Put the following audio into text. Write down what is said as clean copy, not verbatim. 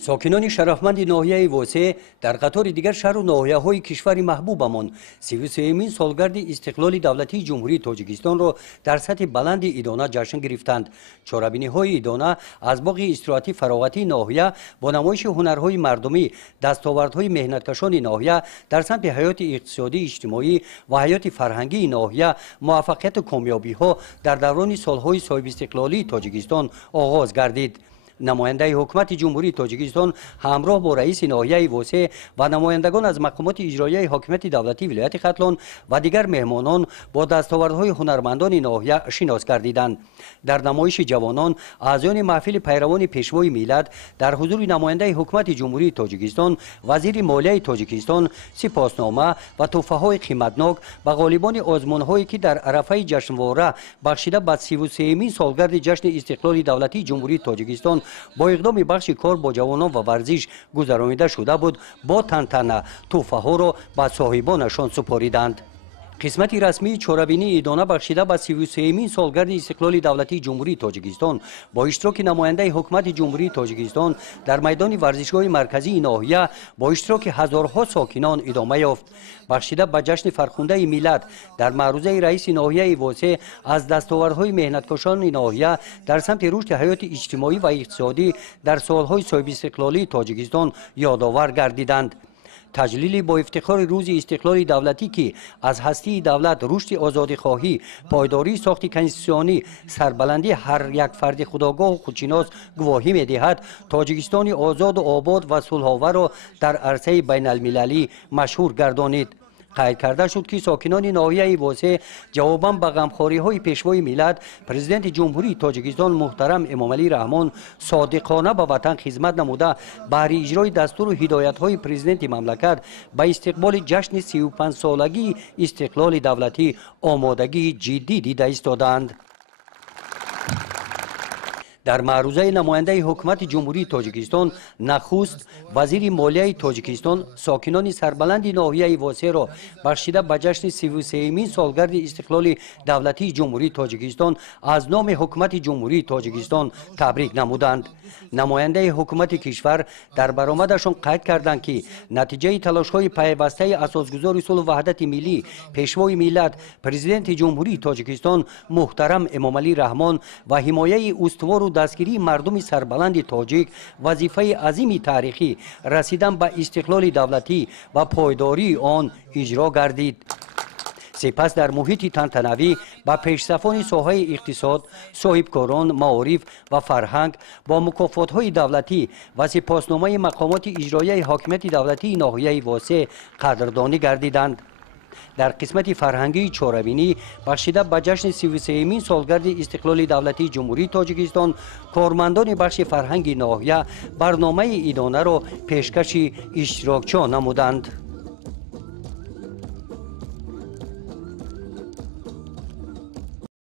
ساکنان شرفمند ناحیه واسه در قطار دیگر شهر و ناحیه‌های کشور محبوبمان 33مین سالگرد استقلال دولتی جمهوری تاجیکستان را در سطح بلند ایدانه جشن گرفتند. چاره‌بینی‌های ایدانه از باغ استراحتی فراغتی ناحیه با نمایش هنرهای مردمی، دستاوردهای مهنتکشان ناحیه در سمت حیات اقتصادی اجتماعی و حیات فرهنگی ناحیه، موفقیت و کامیابی‌ها در دوران سال‌های صاحب استقلالی تاجیکستان آغاز گردید. نماینده حکومت جمهوری تاجیکستان همراه با رئیس ناحیه واسه و نمایندگان از مقامات اجرایی حاکمیت دولتی ولایت ختلان و دیگر مهمانان با دستاوردهای هنرمندان ناحیه شناس گردیدند. در نمایش جوانان اعضایان محفل پیروان پیشوای میلاد در حضور نماینده حکومت جمهوری تاجیکستان، وزیر مالیه تاجیکستان سپاسنامه و تحفه‌های قیمتناک به غالبان آزمون‌هایی که در عرفه جشنواره بخشیده به 33مین سالگرد جشن استقلال دولتی جمهوری تاجیکستان با اقدام بخش کار با جوانان و ورزش گذرانیده شده بود، با تنتنه تحفه ها را به صاحبانشان سپاریدند. قسمت رسمی چاره‌بینی ایدانه بخشیده به 33مین سالگرد استقلال دولتی جمهوری تاجیکستان با اشتراک نماینده حکومت جمهوری تاجیکستان در میدان ورزشگاه مرکزی ناحیه با اشتراک هزارها ساکنان ادامه یافت. بخشیده به جشن فرخنده میلاد در معروضه رئیس ناحیه واسه از دستاوردهای مهنتکشان ناحیه در سمت رشد حیات اجتماعی و اقتصادی در سالهای صاحب استقلالی تاجیکستان یادآور گردیدند. تجلیل با افتخار روز استقلال دولتی که از هستی دولت، رشد آزادیخواهی، پایداری ساخت کنستیتوسیونی، سربلندی هر یک فرد خودآگاه و خودشناس گواهی می‌دهد، تاجیکستان آزاد و آباد و صلح‌آور را در عرصه بین المللی مشهور گردانید. قید کرده شد که ساکنان ناحیه واسه جواباً به غمخوری‌های پیشوای میلاد، پرزیدنت جمهوری تاجیکستان محترم امامعلی رحمان صادقانه به وطن خدمت نموده بهر اجرای دستور و هدایت‌های پرزیدنت مملکت به استقبال جشن 35 سالگی استقلال دولتی آمادگی جدی دیده ایستادند. در معروضه نماینده حکومت جمهوری تاجیکستان نخست وزیر مالیه تاجیکستان ساکنان سربلند ناحیه واسه را بخشیده به جشن 33مین سالگرد استقلال دولتی جمهوری تاجیکستان از نام حکومت جمهوری تاجیکستان تبریک نمودند. نماینده حکومت کشور در برآمدشان قید کردند که نتیجه تلاش‌های پیوسته اساسگزار صلح و وحدت ملی پیشوای میلاد پرزیدنت جمهوری تاجیکستان محترم امامعلی رحمان و حمایه استوار و دستگیری مردم سربلند تاجیک وظیفه عظیم تاریخی رسیدن به استقلال دولتی و پایداری آن اجرا گردید. سپس در محیط تنتنوی با پیشرفان ساحه اقتصاد، صاحبکاران، معارف و فرهنگ با مکافات‌های دولتی و سپاسنامه مقامات اجرایی حاکمیت دولتی ناحیه واسه قدردانی گردیدند. در قسمت فرهنگی چاره‌بینی بخشیده به جشن 33مین سالگرد استقلال دولتی جمهوری تاجیکستان، کارمندان بخش فرهنگی ناحیه برنامه ایدانه را پیشکش اشتراکچیان نمودند.